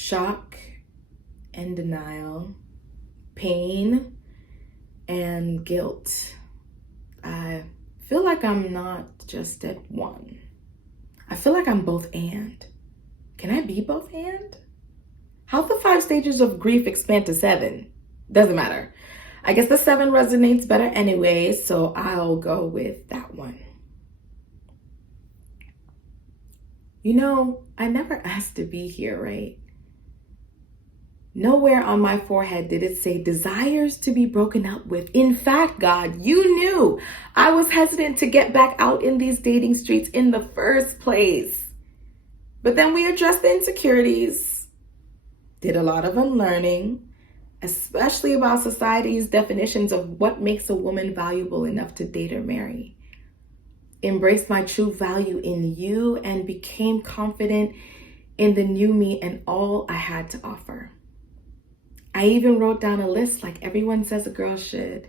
shock and denial, pain and guilt. I feel like I'm not just at one. I feel like I'm both and. Can I be both and? How's the 5 stages of grief expand to 7? Doesn't matter. I guess the 7 resonates better anyway, so I'll go with that one. You know, I never asked to be here, right? Nowhere on my forehead did it say desires to be broken up with. In fact, God, you knew I was hesitant to get back out in these dating streets in the first place. But then we addressed the insecurities, did a lot of unlearning, especially about society's definitions of what makes a woman valuable enough to date or marry. Embraced my true value in you and became confident in the new me and all I had to offer. I even wrote down a list like everyone says a girl should.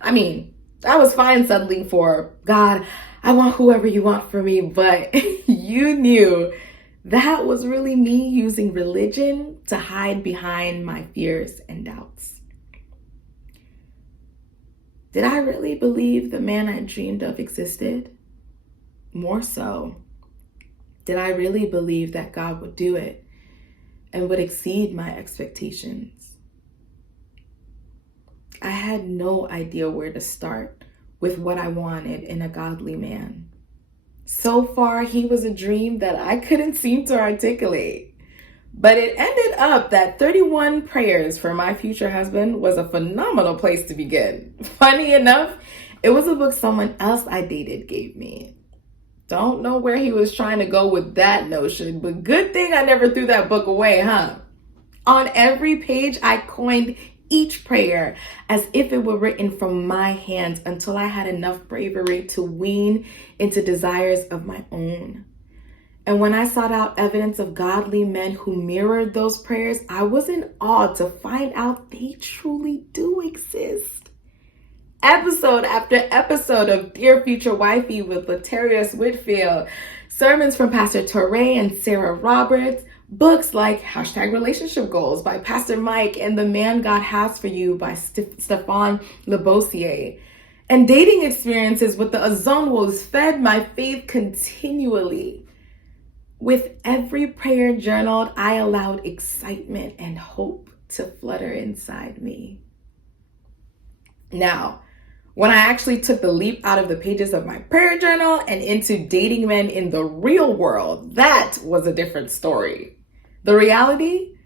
I mean, I was fine settling for, God, I want whoever you want for me, but you knew that was really me using religion to hide behind my fears and doubts. Did I really believe the man I dreamed of existed? More so, did I really believe that God would do it and would exceed my expectations? I had no idea where to start with what I wanted in a godly man. So far, he was a dream that I couldn't seem to articulate. But it ended up that 31 prayers for my future husband was a phenomenal place to begin. Funny enough, it was a book someone else I dated gave me. Don't know where he was trying to go with that notion, but good thing I never threw that book away, huh? On every page, I coined each prayer as if it were written from my hands until I had enough bravery to wean into desires of my own. And when I sought out evidence of godly men who mirrored those prayers, I was in awe to find out they truly do exist. Episode after episode of Dear Future Wifey with Latarius Whitfield, sermons from Pastor Torrey and Sarah Roberts, books like #Relationship Goals by Pastor Mike and The Man God Has For You by Stefan Labossiere, and dating experiences with the Ozonwos fed my faith continually. With every prayer journaled, I allowed excitement and hope to flutter inside me. Now, when I actually took the leap out of the pages of my prayer journal and into dating men in the real world, that was a different story. The reality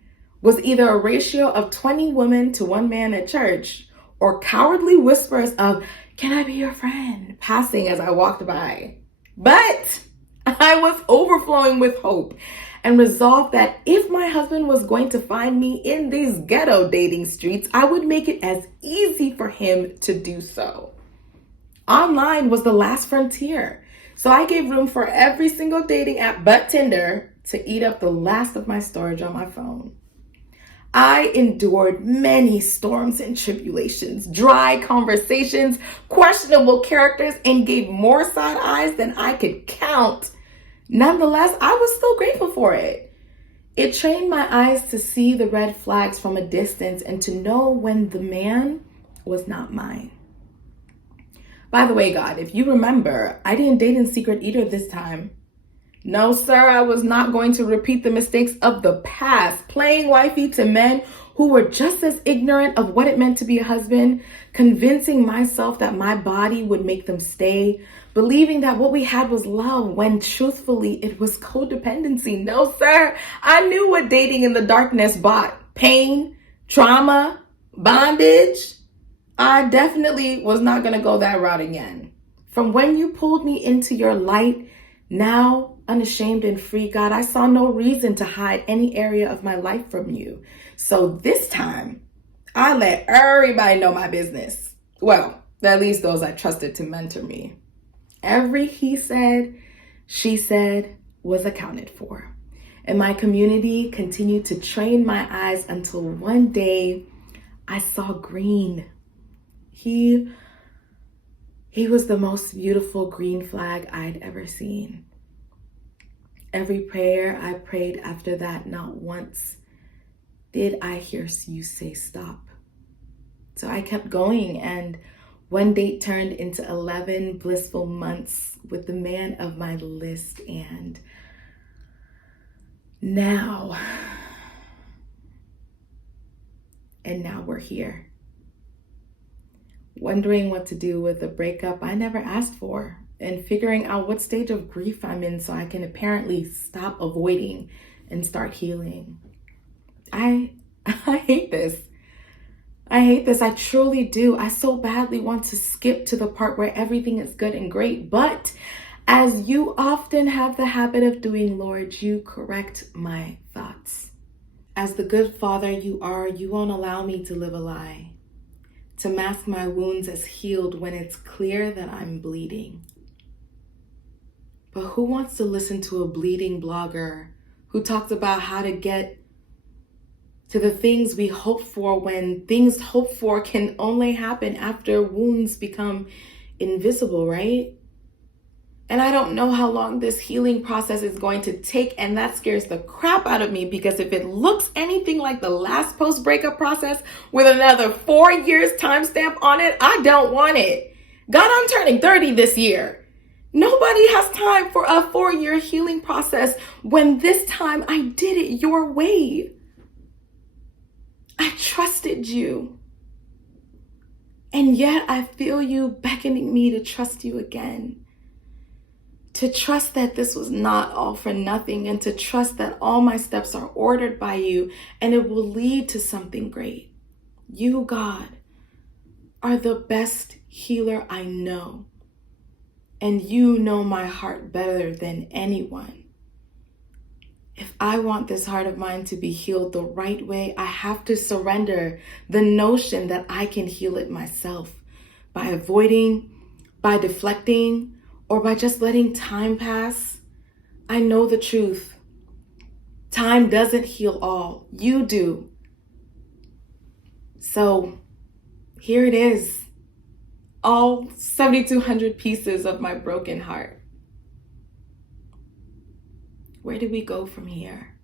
was either a ratio of 20 women to 1 man at church, or cowardly whispers of, "Can I be your friend?" passing as I walked by. But I was overflowing with hope and resolved that if my husband was going to find me in these ghetto dating streets, I would make it as easy for him to do so. Online was the last frontier, so I gave room for every single dating app but Tinder to eat up the last of my storage on my phone. I endured many storms and tribulations, dry conversations, questionable characters, and gave more side eyes than I could count. Nonetheless, I was still grateful for it. It trained my eyes to see the red flags from a distance and to know when the man was not mine. By the way, God, if you remember, I didn't date in secret either this time. No, sir, I was not going to repeat the mistakes of the past, playing wifey to men who were just as ignorant of what it meant to be a husband, convincing myself that my body would make them stay, believing that what we had was love when truthfully it was codependency. No, sir, I knew what dating in the darkness brought: pain, trauma, bondage. I definitely was not going to go that route again. From when you pulled me into your light, now unashamed and free, God, I saw no reason to hide any area of my life from you. So this time, I let everybody know my business. Well, at least those I trusted to mentor me. Every he said, she said was accounted for. And my community continued to train my eyes until one day I saw green. He was the most beautiful green flag I'd ever seen. Every prayer I prayed after that, not once did I hear you say stop? So I kept going, and one date turned into 11 blissful months with the man of my list, and now we're here. Wondering what to do with a breakup I never asked for, and figuring out what stage of grief I'm in so I can apparently stop avoiding and start healing. I hate this. I hate this. I truly do. I so badly want to skip to the part where everything is good and great. But as you often have the habit of doing, Lord, you correct my thoughts. As the good father you are, you won't allow me to live a lie, to mask my wounds as healed when it's clear that I'm bleeding. But who wants to listen to a bleeding blogger who talks about how to get to the things we hope for when things hoped for can only happen after wounds become invisible, right? And I don't know how long this healing process is going to take, and that scares the crap out of me, because if it looks anything like the last post-breakup process with another 4 years timestamp on it, I don't want it. God, I'm turning 30 this year. Nobody has time for a 4-year healing process when this time I did it your way. I trusted you. And yet I feel you beckoning me to trust you again. To trust that this was not all for nothing, and to trust that all my steps are ordered by you and it will lead to something great. You, God, are the best healer I know. And you know my heart better than anyone. If I want this heart of mine to be healed the right way, I have to surrender the notion that I can heal it myself by avoiding, by deflecting, or by just letting time pass. I know the truth. Time doesn't heal all. You do. So here it is. All 7,200 pieces of my broken heart. Where do we go from here?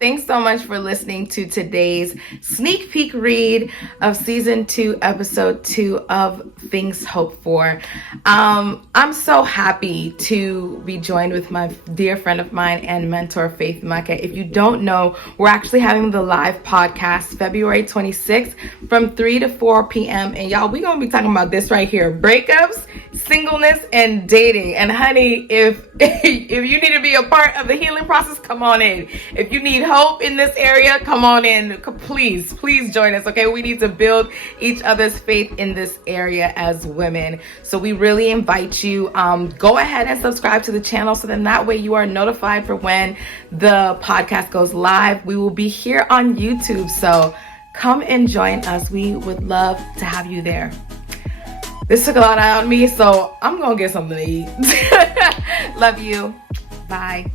Thanks so much for listening to today's sneak peek read of season 2, episode 2 of Things Hoped For. I'm so happy to be joined with my dear friend of mine and mentor, Faith Maka. If you don't know, we're actually having the live podcast February 26th from 3 to 4 p.m. And y'all, we're going to be talking about this right here: breakups, singleness, and dating. And honey, if you need to be a part of the healing process, come on in. If you need hope in this area, come on in. Please join us, okay? We need to build each other's faith in this area as women. So we really invite you, go ahead and subscribe to the channel, so then that way you are notified for when the podcast goes live. We will be here on YouTube, so come and join us. We would love to have you there. This took a lot out of me, so I'm gonna get something to eat. Love you. Bye.